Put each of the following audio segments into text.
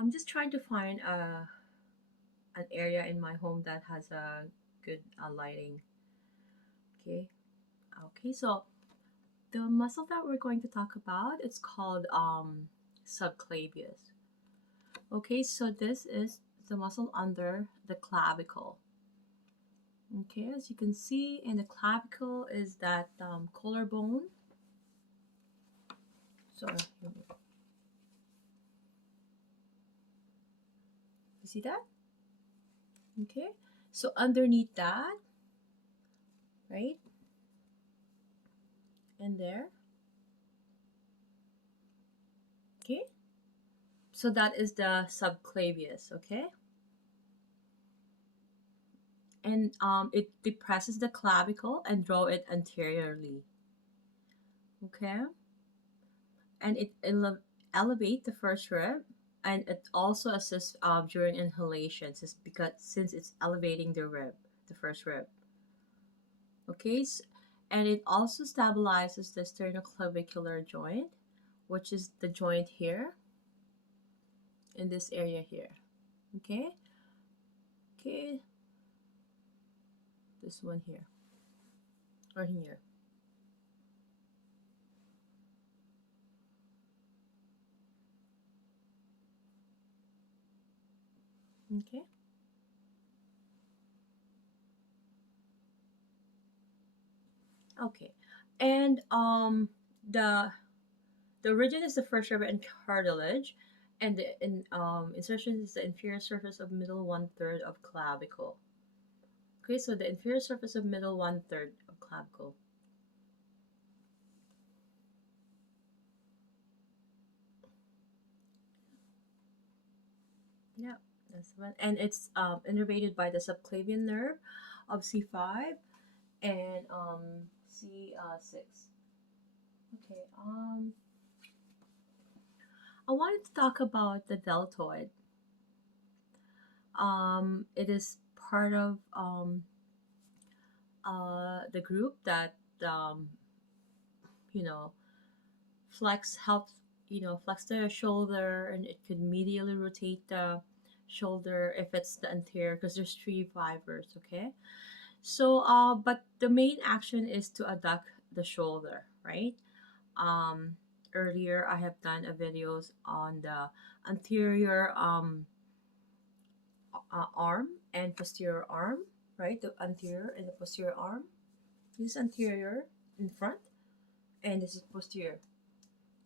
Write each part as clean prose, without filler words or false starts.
I'm just trying to find an area in my home that has a good lighting. Okay. Okay. So the muscle that we're going to talk about, it's called subclavius. Okay. So this is the muscle under the clavicle. Okay. As you can see, in the clavicle is that collarbone. So you see that? Okay. So underneath that, right, and there. Okay. So that is the subclavius. Okay. And it depresses the clavicle and draw it anteriorly. Okay. And it elevate the first rib, and it also assists during inhalation, since it's elevating the rib, the first rib. Okay. And it also stabilizes the sternoclavicular joint, which is the joint here in this area here. Okay. Okay. This one here or here. Okay. Okay. And the the origin is the first rib and cartilage, and insertion is the inferior surface of middle one third of clavicle. Okay, so the inferior surface of middle one third of clavicle. Yeah, that's one. And it's innervated by the subclavian nerve of C5 and C6. Okay. I wanted to talk about the deltoid. It is part of the group that um, you know flex helps flex the shoulder, and it could medially rotate the shoulder if it's the anterior, because there's three fibers. Okay. So but the main action is to adduct the shoulder, right? um Earlier I have done a videos on the anterior arm and posterior arm, right? The anterior and the posterior arm. This is anterior in front, and this is posterior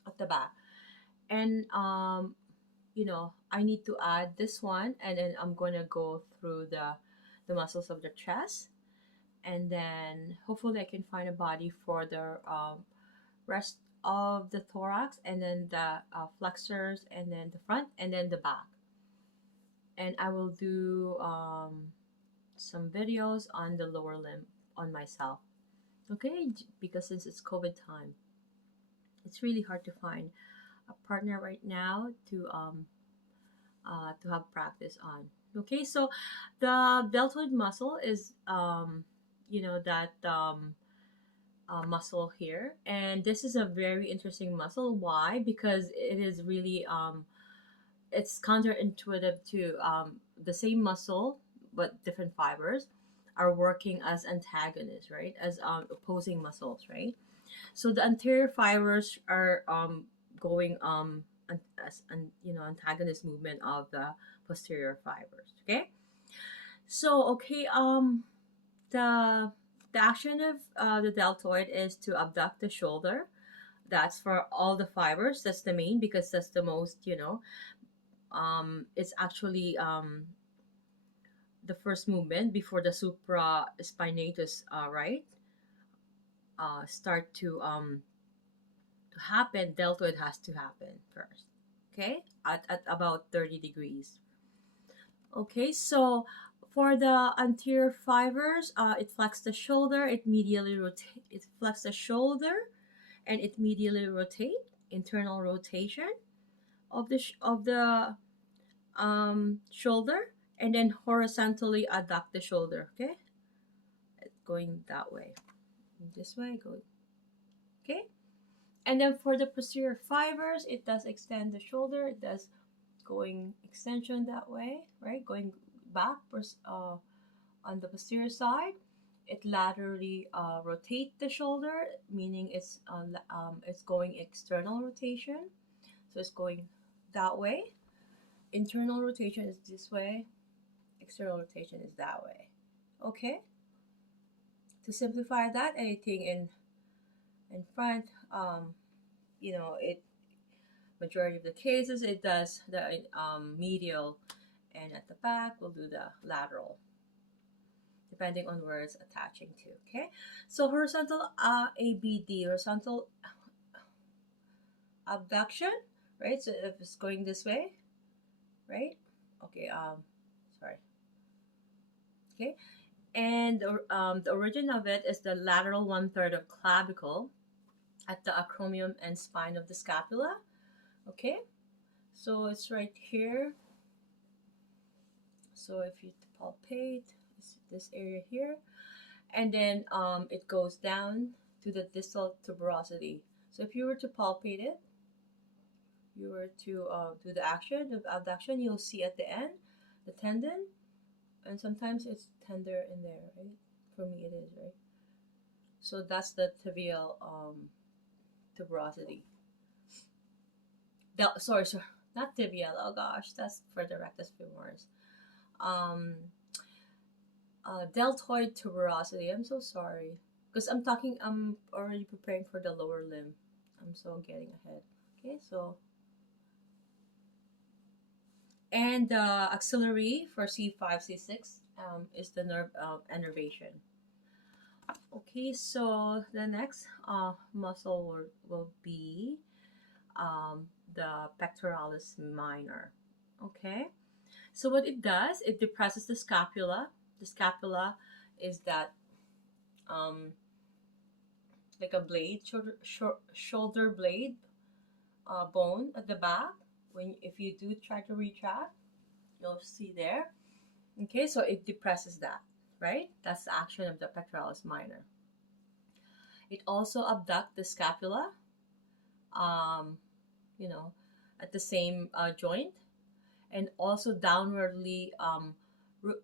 at the back. And I need to add this one, and then I'm gonna go through the muscles of the chest, and then hopefully I can find a body for the rest of the thorax, and then the flexors, and then the front, and then the back. And I will do some videos on the lower limb on myself. Okay, because since it's COVID time, it's really hard to find a partner right now to have practice on. Okay, so the deltoid muscle is that muscle here, and this is a very interesting muscle. Why? Because it is really it's counterintuitive to the same muscle but different fibers are working as antagonists, right? As opposing muscles, right? So the anterior fibers are going as antagonist movement of the posterior fibers. Okay. So okay, the the action of the deltoid is to abduct the shoulder. That's for all the fibers. That's the main, because that's the most, it's actually the first movement before the supraspinatus, right? Start to happen. Deltoid has to happen first. Okay, at about 30 degrees. Okay, so for the anterior fibers, it flexes the shoulder, it flexes the shoulder, and it medially rotate, internal rotation of the shoulder, and then horizontally adduct the shoulder. Okay, going that way, this way, go. Okay, and then for the posterior fibers, it does extend the shoulder. It does going extension that way, right? Going back on the posterior side. It laterally rotate the shoulder, meaning it's going external rotation. So it's going that way. Internal rotation is this way. External rotation is that way. Okay. To simplify that, anything in front, it majority of the cases it does the medial, and at the back we'll do the lateral, depending on where it's attaching to. Okay, so horizontal ABD, horizontal abduction, right? So if it's going this way, right? Okay, sorry. Okay, and the origin of it is the lateral 1/3 of clavicle at the acromion and spine of the scapula. Okay, so it's right here. So if you palpate, it's this area here, and then it goes down to the distal tuberosity. So if you were to palpate it, you were to do the abduction, you'll see at the end the tendon, and sometimes it's tender in there, right? For me, it is, right? So that's the tibial tuberosity. Sorry, not tibial. Oh gosh, that's for the rectus femoris. Deltoid tuberosity. I'm so sorry, because I'm already preparing for the lower limb. I'm so getting ahead. Okay, so and the axillary for C5, C6 is the nerve innervation. Okay, so the next muscle will be the pectoralis minor. Okay, so what it does, it depresses the scapula. The scapula is that like a blade, shoulder blade bone at the back. If you do try to retract, you'll see there. Okay, so it depresses that, right? That's the action of the pectoralis minor. It also abducts the scapula, at the same joint, and also downwardly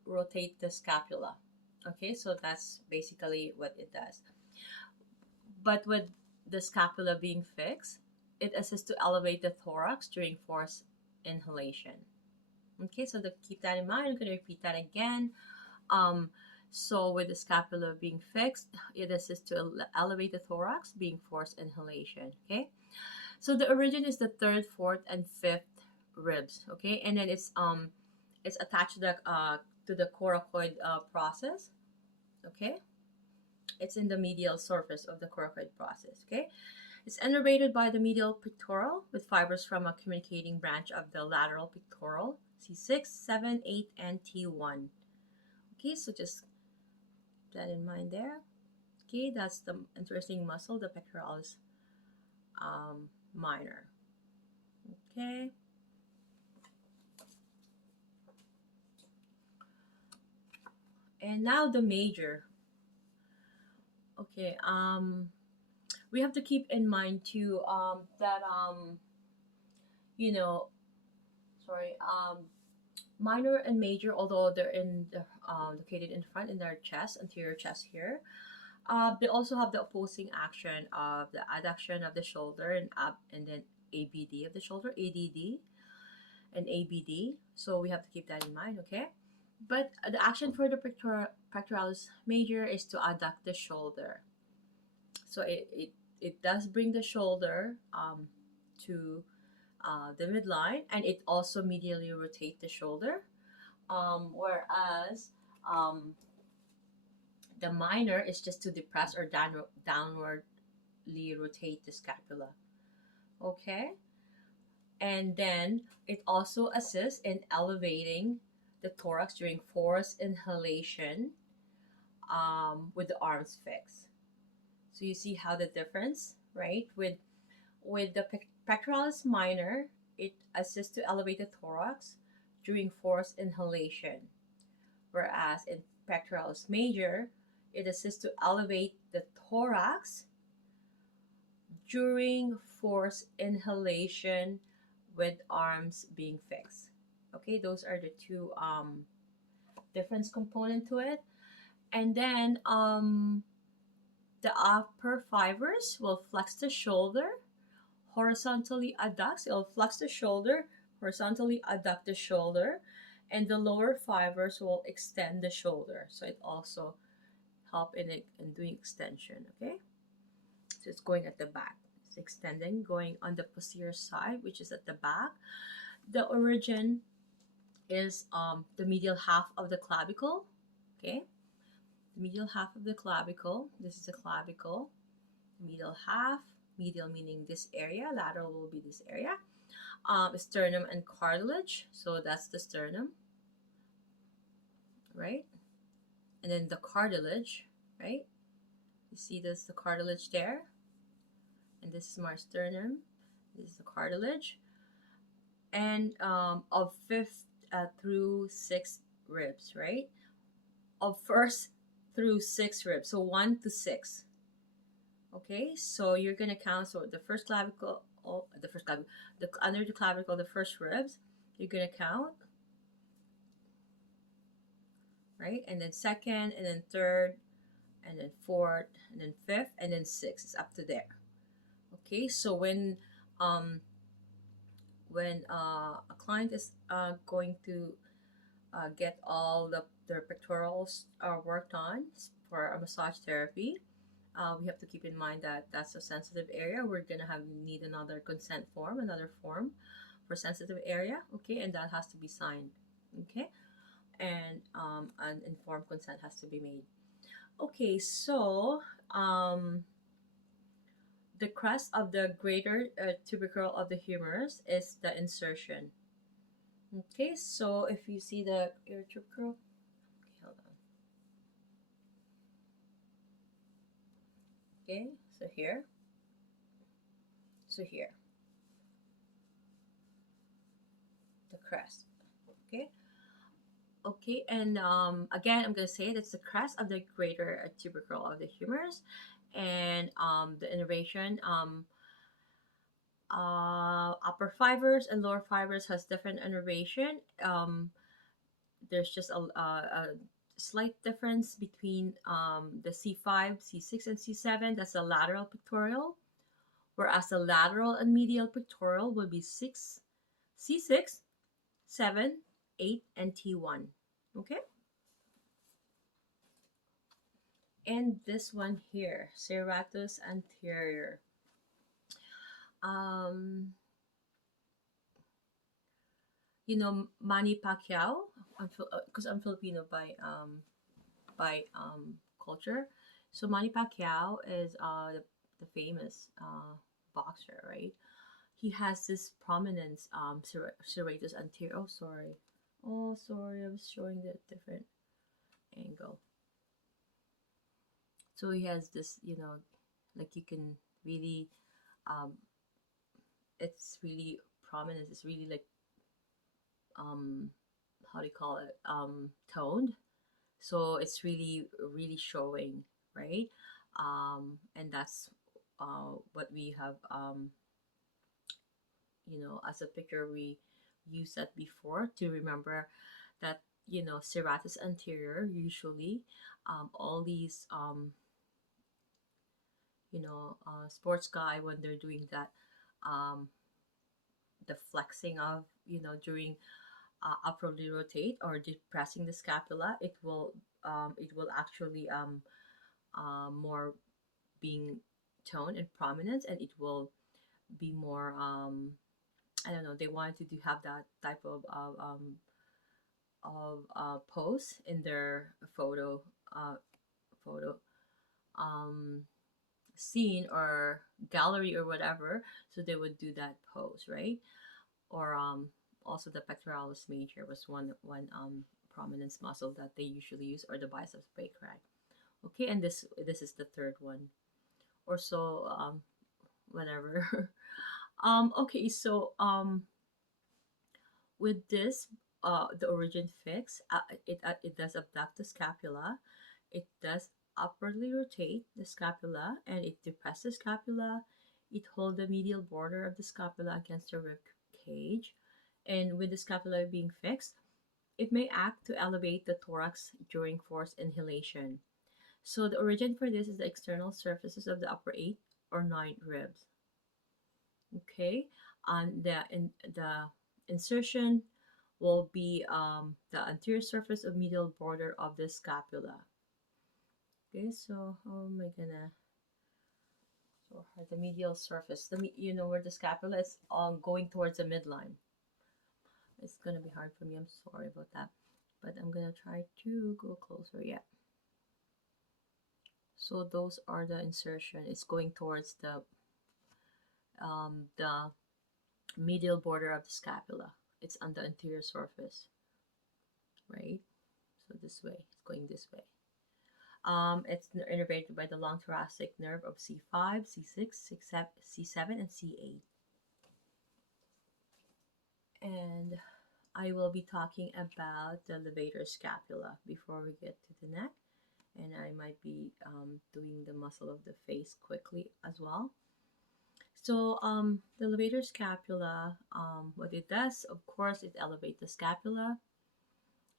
rotate the scapula. Okay, so that's basically what it does. But with the scapula being fixed, it assists to elevate the thorax during forced inhalation. Okay, so keep that in mind. I'm going to repeat that again. So with the scapula being fixed, it assists to elevate the thorax being forced inhalation. Okay, so the origin is the third, fourth, and fifth ribs. Okay, and then it's attached to the coracoid process. Okay, it's in the medial surface of the coracoid process. Okay, it's innervated by the medial pectoral with fibers from a communicating branch of the lateral pectoral, C6, 7, 8, and T1. Okay, so just keep that in mind there. Okay, that's the interesting muscle, the pectoralis minor. Okay. And now the major. Okay, we have to keep in mind too that minor and major, although they're located in front in their chest, anterior chest here, they also have the opposing action of the adduction of the shoulder and then ABD of the shoulder, ADD and ABD. So we have to keep that in mind, okay? But the action for the pectoralis major is to adduct the shoulder. So it does bring the shoulder to the midline, and it also medially rotate the shoulder. Whereas the minor is just to depress or downwardly rotate the scapula. Okay? And then it also assists in elevating the thorax during forced inhalation with the arms fixed. So you see how the difference, right? With the pectoralis minor, it assists to elevate the thorax during forced inhalation. Whereas in pectoralis major, it assists to elevate the thorax during forced inhalation with arms being fixed. Okay, those are the two difference component to it. And then the upper fibers will flex the shoulder, horizontally adducts. It'll flex the shoulder, horizontally adduct the shoulder, and the lower fibers will extend the shoulder. So it also help in it in doing extension. Okay, so it's going at the back. It's extending, going on the posterior side, which is at the back. The origin is the medial half of the clavicle. Okay, the medial half of the clavicle. This is the clavicle. Medial half. Medial meaning this area. Lateral will be this area. Sternum and cartilage. So that's the sternum, right? And then the cartilage, right? You see this, the cartilage there. And this is my sternum. This is the cartilage. And of fifth through sixth ribs, right? Of first through sixth ribs. So 1 to 6. Okay, so you're gonna count. So the first clavicle, under the clavicle, the first ribs, you're gonna count, right? And then second, and then third, and then fourth, and then fifth, and then sixth. It's up to there. Okay, so when a client is going to get all their pectorals worked on for a massage therapy, we have to keep in mind that that's a sensitive area. We're gonna need another consent form, another form for sensitive area. Okay, and that has to be signed. Okay, and an informed consent has to be made. Okay, so the crest of the greater tubercle of the humerus is the insertion. Okay, so if you see the tubercle, okay, hold on. Okay, so here, the crest. Okay, and again, I'm gonna say it's the crest of the greater tubercle of the humerus, and the innervation, upper fibers and lower fibers has different innervation. There's just a slight difference between the C5, C6, and C7. That's the lateral pectoral, whereas the lateral and medial pectoral will be C6, 7, 8, and T1. Okay? And this one here, serratus anterior. You know Manny Pacquiao, because I'm Filipino by culture. So Manny Pacquiao is the famous boxer, right? He has this prominence, serratus anterior. Oh sorry, I was showing the different angle. So he has this, like you can really, it's really prominent. It's really like, how do you call it? Toned. So it's really, really showing, right? And that's what we have, as a picture we used that before to remember that, serratus anterior usually, all these, sports guy when they're doing that, the flexing of, during upwardly rotate or depressing the scapula, it will actually more being toned and prominent, and it will be more, I don't know, they wanted to have that type of pose in their photo scene or gallery or whatever, so they would do that pose, right? Or also the pectoralis major was one prominence muscle that they usually use, or the biceps brachii. Okay, and this is the third one, or so, whatever. Okay, so with this, the origin fix, it does abduct the scapula, it does upwardly rotate the scapula, and it depresses the scapula. It holds the medial border of the scapula against the rib cage. And with the scapula being fixed, it may act to elevate the thorax during forced inhalation. So the origin for this is the external surfaces of the upper 8 or 9 ribs. Okay, the insertion will be the anterior surface of medial border of the scapula. Okay, so how am I gonna so the medial surface? You know where the scapula is going towards the midline. It's gonna be hard for me. I'm sorry about that, but I'm gonna try to go closer. Yeah. So those are the insertion. It's going towards the medial border of the scapula. It's on the anterior surface, right? So this way, it's going this way. It's innervated by the long thoracic nerve of C5, C6, C7, and C8. And I will be talking about the levator scapula before we get to the neck. And I might be doing the muscle of the face quickly as well. So the levator scapula, what it does, of course, it elevates the scapula.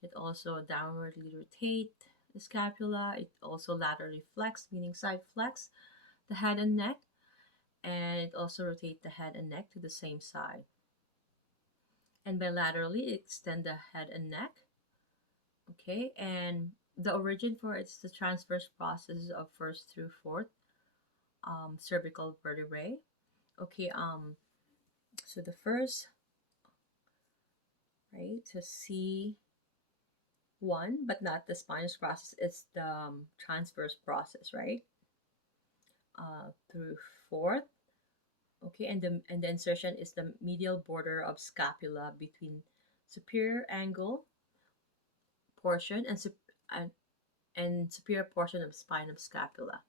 It also downwardly rotate the scapula. It also laterally flex, meaning side flex, the head and neck. And it also rotate the head and neck to the same side. And bilaterally, extend the head and neck. Okay, and the origin for it's the transverse process of first through fourth cervical vertebrae. Okay, so the first, right, to C1, but not the spinous process, it's the transverse process, right? Through fourth. Okay, and the insertion is the medial border of scapula between superior angle portion and superior portion of spine of scapula,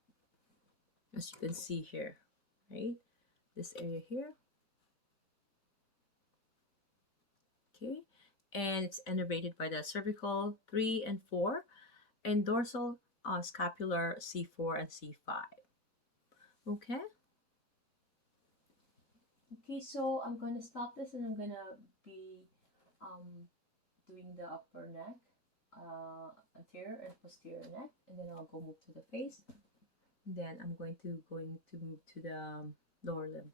as you can see here, right? This area here. Okay, and it's innervated by the cervical 3 and 4 and dorsal scapular C4 and C5. Okay. Okay, so I'm going to stop this and I'm going to be doing the upper neck, anterior and posterior neck, and then I'll go move to the face. Then I'm going to move to the lower limb.